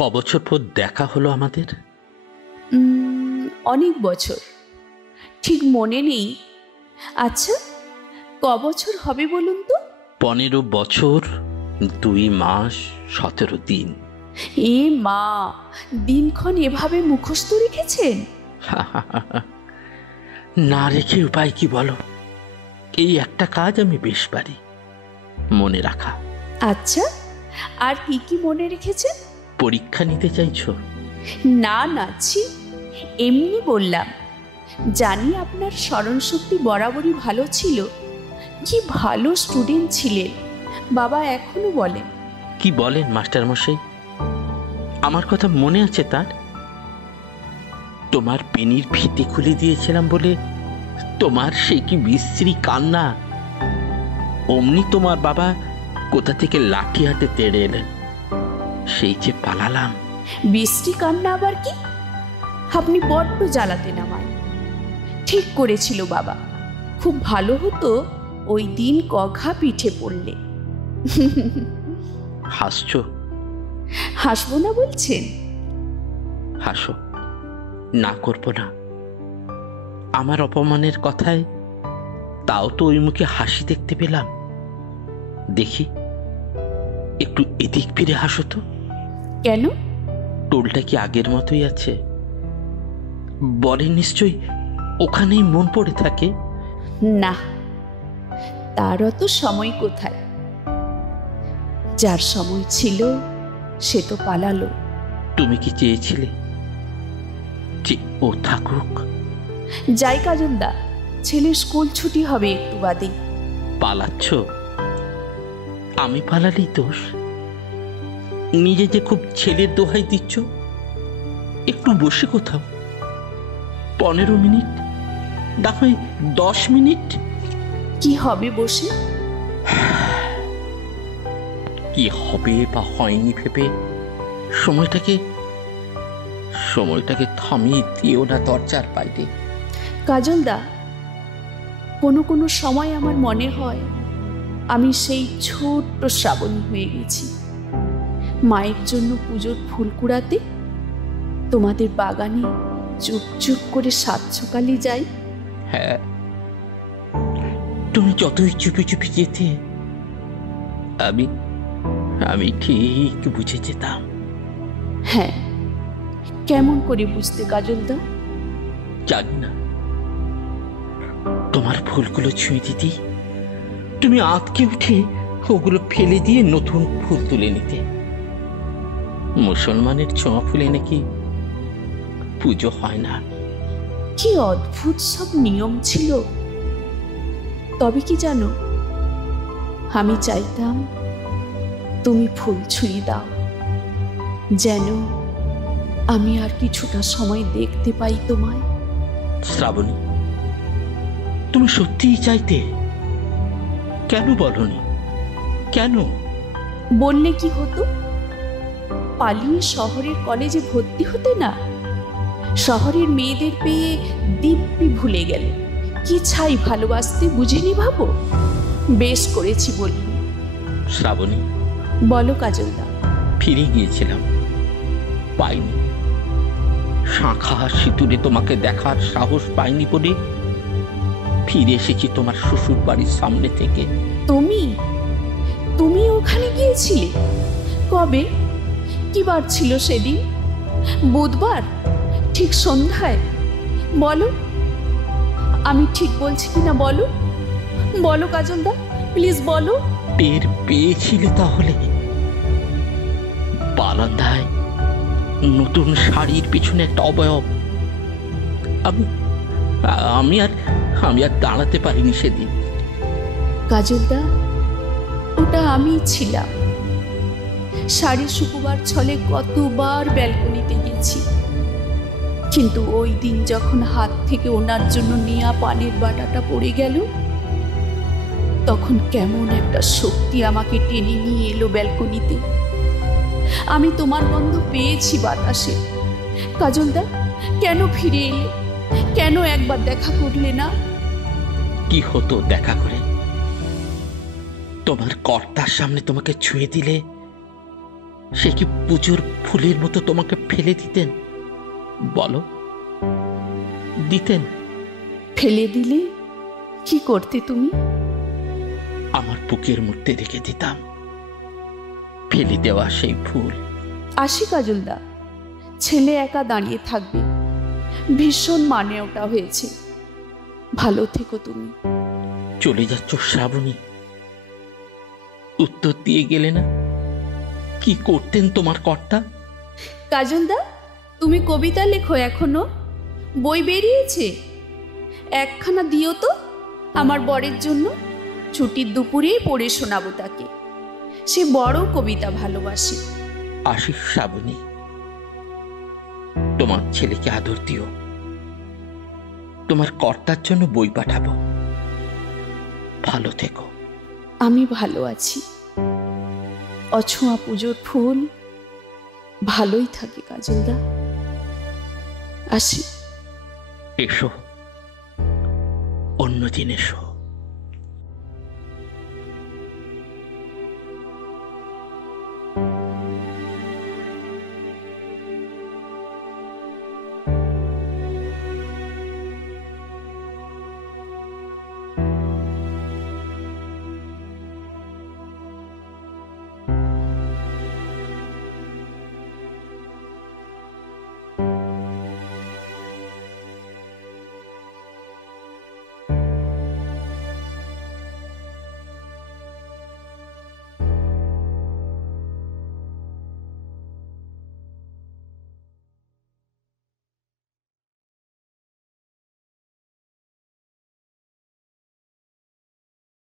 কবছর পর দেখা হলো আমাদের? অনেক বছর, ঠিক মনে নেই। আচ্ছা, কবছর হবে বলুন তো? 15 বছর 2 মাস 17 দিন। এ মা, দিনক্ষণ এভাবে মুখস্থ রেখেছেন? না রেখে উপায় কি বলো? এই একটা কাজ আমি বেশ পারি, মনে রাখা। আচ্ছা, আর কি কি মনে রেখেছেন? পরীক্ষা নিতে চাইছো? না না, ছি, এমনি বললাম। জানি আপনার স্মরণ শক্তি বরাবরই ভালো ছিল। কি ভালো স্টুডেন্ট ছিলেন, বাবা এখনো বলেন। কি বলেন মাস্টার মশাই? আমার কথা মনে আছে তার? তোমার পেনির ফিতে খুলে দিয়েছিলাম বলে তোমার সে কি বিশ্রী কান্না! অমনি তোমার বাবা কোথা থেকে লাঠি হাতে তেড়ে এলেন, সেই যে পালালাম। বৃষ্টি কান্না আবার কি? আপনি বড্ড জ্বালাতেন আমায়। ঠিক করেছিল বাবা, খুব ভালো হতো ওই দিন কঘা পিঠে পড়লে। হাসছো? হাসবো না বলছেন? হাসো, না করবো না। আমার অপমানের কথায় তাও তো ওই মুখে হাসি দেখতে পেলাম। দেখি একটু এদিক ফিরে হাসো তো। কেন? টোলটা কি আগের মতোই আছে? বলে নিশ্চয়ই ওখানেই মন পড়ে থাকে। না, তার অত সময় কোথায়? যার সময় ছিল সে তো পালালো। তুমি কি চেয়েছিলে যে ও থাকুক? যাই কাজলদা, ছেলের স্কুল ছুটি হবে একটু বাদে। পালাচ্ছ? আমি পালালেই দোষ? নিজে যে খুব ছেলের দোহাই দিচ্ছ। একটু বসে কোথাও 15 মিনিট, না হয় 10 মিনিট। কি হবে বসে? কি হবে বা হয়নি ভেবে সময়টাকে থামিয়ে দিও না দরজার বাইরে। কাজলদা, কোনো কোনো সময় আমার মনে হয় আমি সেই ছোট্ট শ্রাবণী হয়ে গেছি। মায়ের জন্য পুজোর ফুল কুড়াতে তোমাদের বাগানে চুপ চুপ করে সাত সকালে যাই। হ্যাঁ, তুমি যতই চুপি চুপি যেতে আমি ঠিক বুঝে যেতাম। হ্যাঁ, কেমন করে বুঝতে কাজলদা? জানি না। তোমার ফুলগুলো ছুঁয়ে দিতেই তুমি আঁতকে উঠে ওগুলো ফেলে দিয়ে নতুন ফুল তুলে নিতে। মুসলমানের ছোঁয়া ফুলে নাকি পুজো হয় না। কি অদ্ভুত সব নিয়ম ছিল। তবে কি জানো, আমি চাইতাম তুমি ফুল ছুঁয়ে দাও, যেন আমি আর কিছুটা সময় দেখতে পাই তোমায়। শ্রাবণী, তুমি সত্যিই চাইতে? কেন বলনি? কেন? বললে কি হতো? পালিয়ে শহরের কলেজে ভর্তি হতে না? শহরের মেয়েদের পেয়ে দিব্যি ভুলে গেলে কি ছাই ভালোবাসতে বুঝিনি ভাবো? বেশ করেছি বলিনি। শ্রাবণী, বলো কাজলদা। ফিরে গিয়েছিলাম, পাইনি। শাঁখা সিঁদুরে তোমাকে দেখার সাহস পাইনি বলে ফিরে এসেছি তোমার শ্বশুর বাড়ির সামনে থেকে। তুমি ওখানে গিয়েছিলে? কবে? কি বার ছিল সেদিন? বুধবার, ঠিক সন্ধ্যায়? বলো, আমি ঠিক বলছি কিনা বলো। বলো কাজলদা, প্লিজ বলো। টের পেয়েছিলে তাহলে? বারান্দায় নতুন শাড়ির পিছনে একটা অবয়ব। আমি আর দাঁড়াতে পারিনি সেদিন। কাজলদা, ওটা আমি ছিলাম। শাড়ি শুকুবার ছলে কতবার ব্যালকনিতে গেছি, কিন্তু ওই দিন যখন হাত থেকে ওনার জন্য নেয়া পানের বাটাটা পড়ে গেল, তখন কেমন একটা শক্তি আমাকে টেনে নিয়ে এলো ব্যালকনিতে। আমি তোমার গন্ধ পেয়েছি বাতাসে। কাজলদা, কেন ফিরে এলে? কেন একবার দেখা করলে না? কি হতো দেখা করে? তোমার কর্তার সামনে তোমাকে ছুঁয়ে দিলে সে কি পুজোর ফুলের মতো তোমাকে ফেলে দিতেন? বলো, দিতেন? ফেলে দিলে কি করতে তুমি? আমার বুকের মধ্যে রেখে দিতাম ফেলে দেওয়া সেই ফুল। আসি কাজলদা, ছেলে একা দাঁড়িয়ে থাকবে, ভীষণ মানে ওটা হয়েছে। ভালো থেকো তুমি। চলে যাচ্ছ শ্রাবণী? উত্তর দিয়ে গেলে না। কি করতেন তোমার কর্তা? কাজলদা, তুমি কবিতা লেখো এখনো? বই বেরিয়েছে? একখানা দিও তো আমার বরের জন্য। ছুটির দুপুরেই পড়ে শোনাবো তাকে। সে বড় কবিতা ভালোবাসে। আসি শ্রাবণী, তোমার ছেলেকে আদর দিও। তোমার কর্তার জন্য বই পাঠাবো। ভালো থেকো। আমি ভালো আছি। অছোঁয়া পুজোর ফুল ভালোই থাকে কাজলদা। আসি। এসো, অন্যদিন এসো।